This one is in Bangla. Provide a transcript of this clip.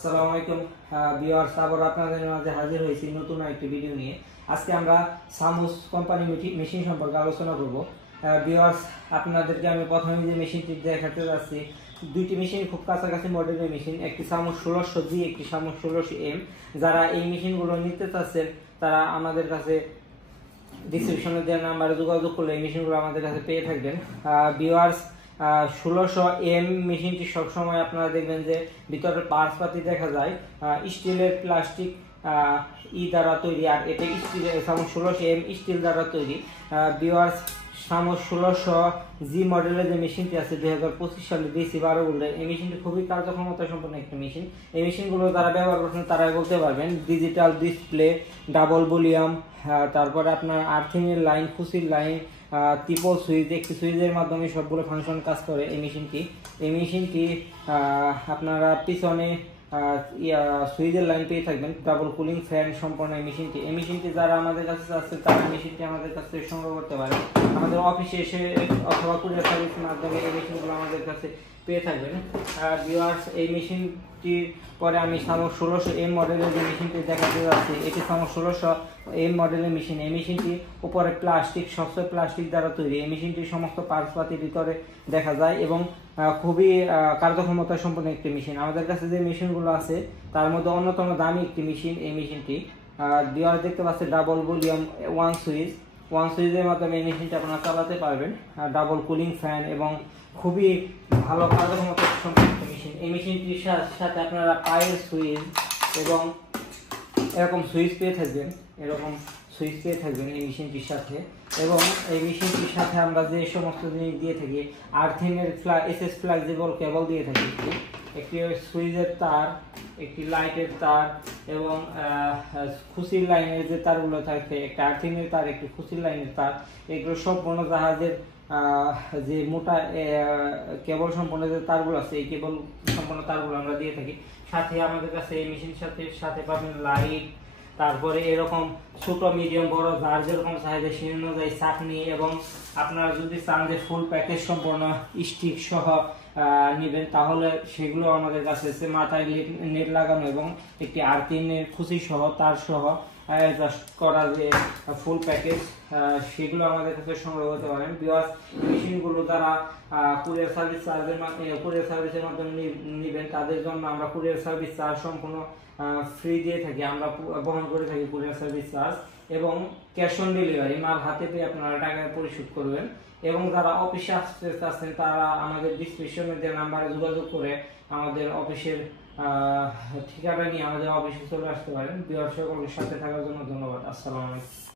আসসালামু আলাইকুম ভিউয়ার্স, আবার আপনাদের মাঝে হাজির হয়েছি নতুন একটি ভিডিও নিয়ে। আজকে আমরা সামুস কোম্পানি মেশিন সম্পর্কে আলোচনা করব। ভিউয়ার্স, আপনাদেরকে আমি প্রথমে যে মেশিনটি দেখাতে যাচ্ছি, দুইটি মেশিন খুব কাছাকাছি মডেলের মেশিন, একটি সামুস 1600G, একটি সামুস 1600M। যারা এই মেশিনগুলো নিতে চাচ্ছেন তারা আমাদের কাছে ডিসক্রিপশনে দেওয়া নাম্বারে যোগাযোগ করলে এই মেশিনগুলো আমাদের কাছে পেয়ে থাকবেন। ভিউয়ার্স, 1600M মেশিনটি সবসময় আপনারা দেখবেন যে ভিতরের পার্টস পাতি দেখা যায় স্টিলের প্লাস্টিক দ্বারা তৈরি, আর এটা স্টিলের 1600M স্টিল দ্বারা তৈরি। ভিউয়ার্স, সামুস 1600G মডেলের যে মেশিনটি আছে 2025 সালে DC12 বলে, এই মেশিনটি খুবই কার্যক্ষমতা সম্পন্ন একটি মেশিন। এই মেশিনগুলো যারা ব্যবহার করছেন তারাই বলতে পারবেন। ডিজিটাল ডিসপ্লে, ডাবল ভলিউম, তারপরে আপনার আর্থিং এর লাইন, খুশির লাইন, ট্রিপল সুইচ, একটি সুইচের মাধ্যমে সবগুলো ফাংশন কাজ করে এই মেশিনটি আপনারা পিছনে সুইচের লাইন পেয়ে থাকবেন, ডাবল কুলিং ফ্যান সম্পন্ন এই মেশিনটি যারা আমাদের কাছে আছে তারা মেশিনটি আমাদের কাছে সংগ্রহ করতে পারে। আমাদের অফিসে এসে অথবা কুরিয়ার সার্ভিসের মাধ্যমে এই মেশিনগুলো আমাদের কাছে পেয়ে থাকবেন। ভিউয়ার্স, এই মেশিনটির পরে আমি সামুস 1600M মডেলের যে মেশিনটি দেখাতে যাচ্ছি, এটি সামুস 1600M মডেলের মেশিন। এই মেশিনটি উপরে প্লাস্টিক, স্বচ্ছ প্লাস্টিক দ্বারা তৈরি। এই মেশিনটির সমস্ত পার্টসপাতি ভিতরে দেখা যায় এবং খুবই কার্যক্ষমতা সম্পন্ন একটি মেশিন। আমাদের কাছে যে মেশিনগুলো আছে তার মধ্যে অন্যতম দামি একটি মেশিন এই মেশিনটি। ভিউয়ার্স, দেখতে পাচ্ছেন ডাবল ভলিউম ওয়ান সুইচের মাধ্যমে এই মেশিনটা আপনারা চালাতে পারবেন। ডাবল কুলিং ফ্যান এবং খুবই ভালো কার্যক্ষমতা সম্পন্ন মেশিন। এই মেশিনটির সাথে আপনারা পায়ের সুইচ এবং এরকম সুইচ পেয়ে থাকবেন এই মেশিনটির সাথে। এবং এই মেশিনটির সাথে আমরা যে সমস্ত জিনিস দিয়ে থাকি, আর্থিংয়ের SS ফ্লেক্সিবল কেবল দিয়ে থাকি, একটি সুইচের তার, একটি লাইটের তার এবং খুশির লাইনের যে তারগুলো থাকে, একটা আর্থিংয়ের তার, একটি খুশির লাইনের তার, এগুলো সম্পূর্ণ জাহাজের যে মোটা কেবল সম্পন্ন যে তারগুলো আছে, এই কেবল সম্পন্ন তারগুলো আমরা দিয়ে থাকি। সাথে আমাদের কাছে এই মেশিন সাথে পাবেন লাইট, তারপরে এরকম ছোট, মিডিয়াম, বড় যার যেরকম সাইজে সেই অনুযায়ী চাকনি, এবং আপনারা যদি চান যে ফুল প্যাকেজ সম্পন্ন স্টিক সহ নেবেন তাহলে সেগুলো আমাদের কাছে আছে। মাথায় নেট লাগানো এবং একটি আর্থিংয়ের খুশি সহ তার সহ অ্যাডজাস্ট করা যে ফুল প্যাকেজ, সেগুলো আমাদের কাছে সংগ্রহ করতে পারেন। ভিউয়ার্স, মেশিনগুলো যারা কুরিয়ার সার্ভিসের মাধ্যমে নেবেন তাদের জন্য আমরা কুরিয়ার সার্ভিস চার্জ সম্পূর্ণ ফ্রি দিয়ে থাকি, আমরা বহন করে থাকি কুরিয়ার সার্ভিস চার্জ, এবং ক্যাশ অন ডেলিভারি, মাল হাতে পেয়ে আপনারা টাকা পরিশোধ করবেন। এবং যারা অফিসে আসতে চাচ্ছেন তারা আমাদের ডিসক্রিপশনে দেওয়া নাম্বারে যোগাযোগ করে আমাদের অফিসের ঠিকানা নিয়ে আমাদের অফিসে চলে আসতে পারেন। ভিউয়ার্স, সকলের সাথে থাকার জন্য ধন্যবাদ। আসসালামু আলাইকুম।